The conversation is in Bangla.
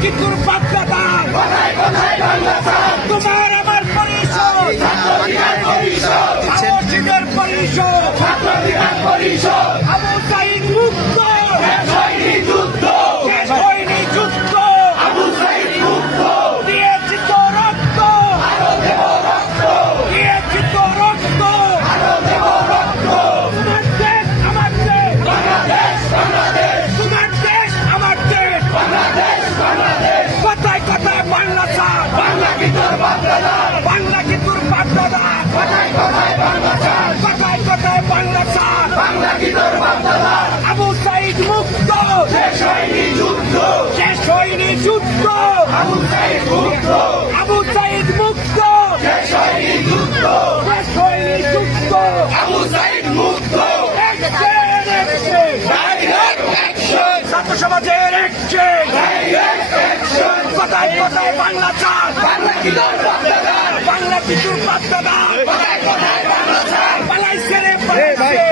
কি তোর বাপদাদা তোমার আমার পরিষদ ছাত্রলীগের পরিষদ আবু সাঈদ মুক্ত যুদ্ধ আবু সাঈদ মুক্ত দিয়েছি তো রক্ত দিয়েছি তো রক্ত তোমার দেশ আমার দেশ তোমার দেশ আমার দেশ কথায় কথায় বাংলা ছাড় বাংলা কি তোর বাপদাদা কথায় কথায় বাংলা ছাড় আবু সাঈদ মুক্ত শেষ হয়নি যুদ্ধ আবু সাঈদ মুক্ত শেষ হয়নি যুদ্ধ আবু সাঈদ মুক্ত ছাত্র সমাজের কথায় কথায় বাংলা ছাড় বাংলা কি তোর বাপদাদা পালাইছে রে পালাইছে